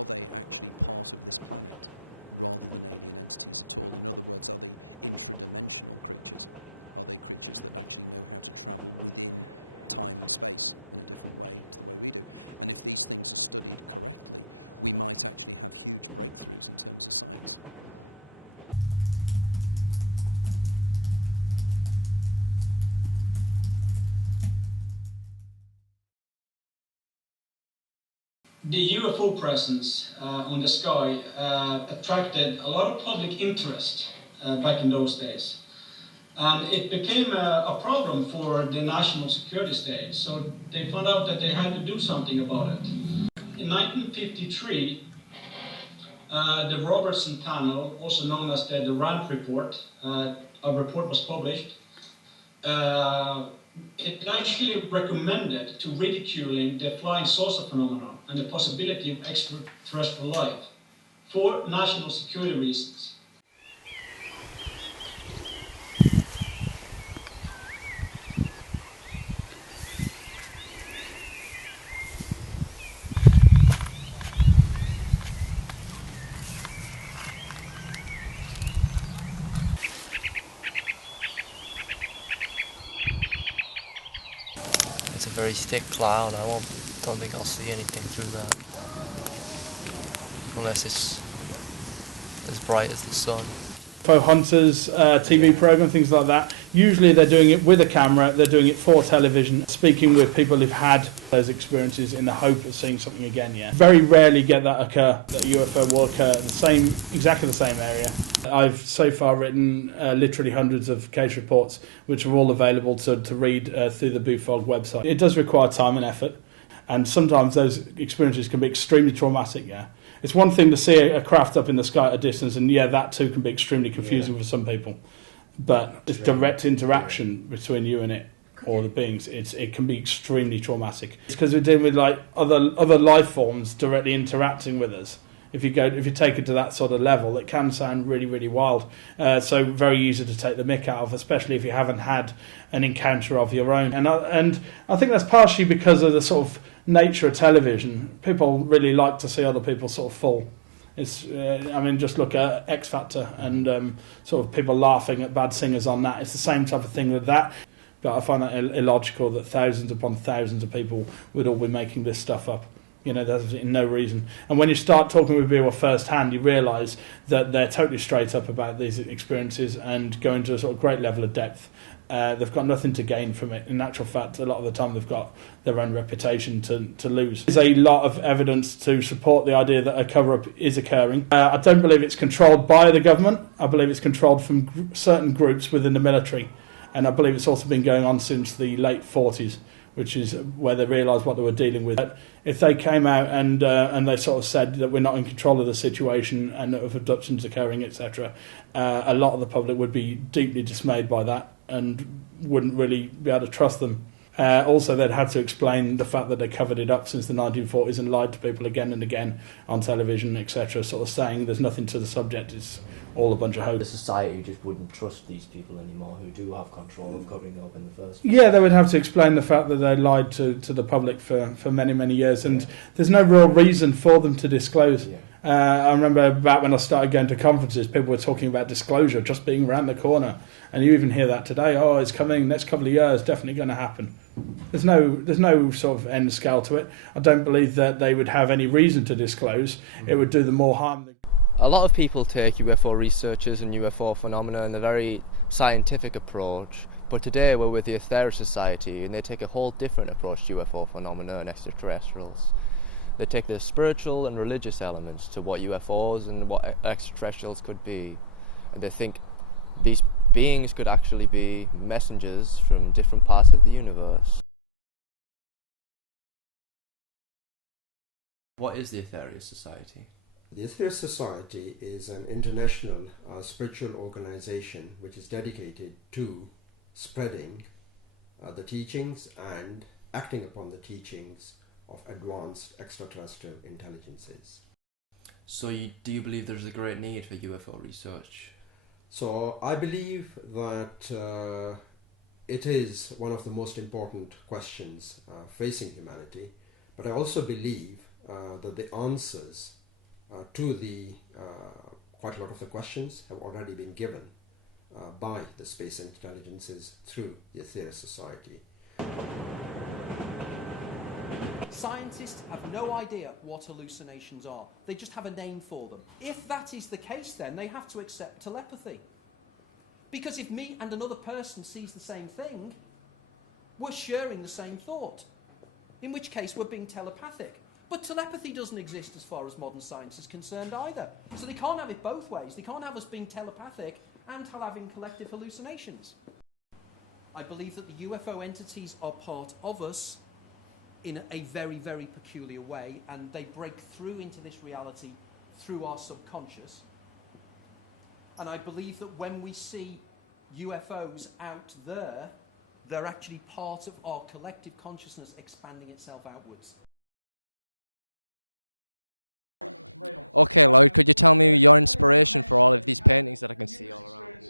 are they actually part of this planet rather than alien entities at all? In other words, are they intradimensional creatures? Are they creatures that actually know how to travel within time and space in a different way to the way we do? And if these things are studied correctly, we might actually have huge breakthroughs in terms of science. The UFO presence on the sky attracted a lot of public interest back in those days. And it became a problem for the national security state, so they found out that they had to do something about it. In 1953, the Robertson panel, also known as the RAND report, a report was published. It actually recommended to ridiculing the flying saucer phenomenon and the possibility of extraterrestrial life for national security reasons. It's a very thick cloud. Don't think I'll see anything through that. Unless it's as bright as the sun. A lot of people take UFO researchers and UFO phenomena in a very scientific approach, but today we're with the Aetherius Society and they take a whole different approach to UFO phenomena and extraterrestrials. They take the spiritual and religious elements to what UFOs and what extraterrestrials could be, and they think these beings could actually be messengers from different parts of the universe. What is the Aetherius Society? The Aetherius Society is an international spiritual organization which is dedicated to spreading the teachings and acting upon the teachings of advanced extraterrestrial intelligences. So do you believe there's a great need for UFO research? So I believe that it is one of the most important questions facing humanity, but I also believe that the answers to the quite a lot of the questions have already been given by the space intelligences through the Aetherius Society. Scientists have no idea what hallucinations are. They just have a name for them. If that is the case, then they have to accept telepathy. Because if me and another person sees the same thing, we're sharing the same thought. In which case, we're being telepathic. But telepathy doesn't exist as far as modern science is concerned either. So they can't have it both ways. They can't have us being telepathic and having collective hallucinations. I believe that the UFO entities are part of us in a very, very peculiar way, and they break through into this reality through our subconscious. And I believe that when we see UFOs out there, they're actually part of our collective consciousness expanding itself outwards. Okay, Lloyd, could you tell me your inspiration for all of these paintings that I can see all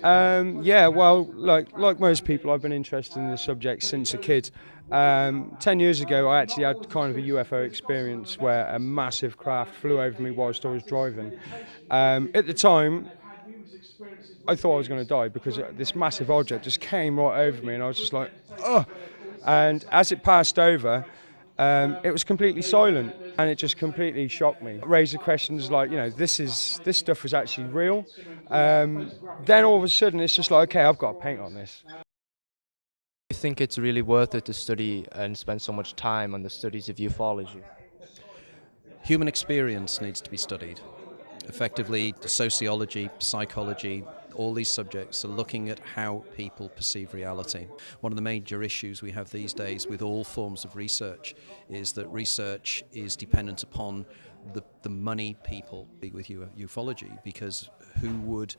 around? Yeah, well, like most people, I've been interested in the subject since a kid. 10 years ago, I actually had kind of a UFO experience where a massive craft flew over me whilst I was driving. At the time, I thought I was going to die because this massive object just came right over me, and I was just like, ugh! And as it passed over, it was completely silent, and it just completely shocked me. It raised the questions like, this stuff is actually real. Then all of a sudden, it's just like, okay, I've got to paint on this. Do you think it's really worth it to study and spend so much time on the studies of ufology? Human experience needs to be studied. Effectively, sociology, psychology, all these subjects are looking at how people perceive reality. One of the major issues we have these days with all forms of research is that research is dependent upon the money people with ufology, because who would,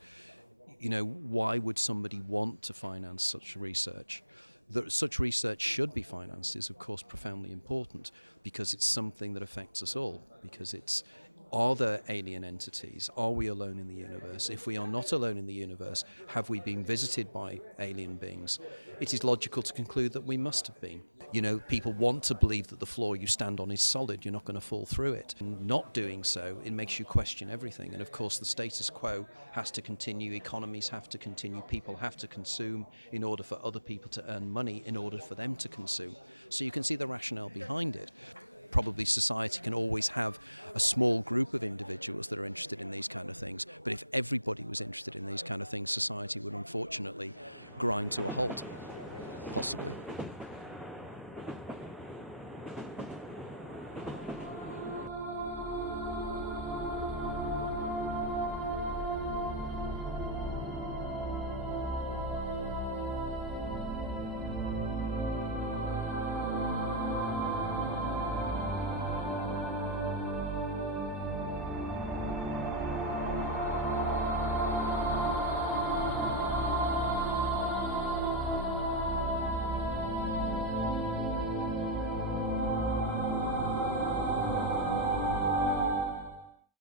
why would somebody want to finance such research? That such research should be financed is, of course, profoundly important, because it's something that affects us all, because are there alien entities? Are we alone in the universe? If we are not alone in the universe, have we been visited by alien beings? It is logical to conclude that we must have been. People want to believe that the floor you stand on is solid, you're not going to fall through it. And not doing so, it makes you question everything. And of course, the status quo has to continue, economies have to continue, people have to consume in order for other people to earn money in order for them to consume. So you can see the rationale behind it. Probably society can always have a small group of individuals that are interested in these kind of things, but if everybody was interested in these kind of things, society would unfortunately grind to a halt, possibly.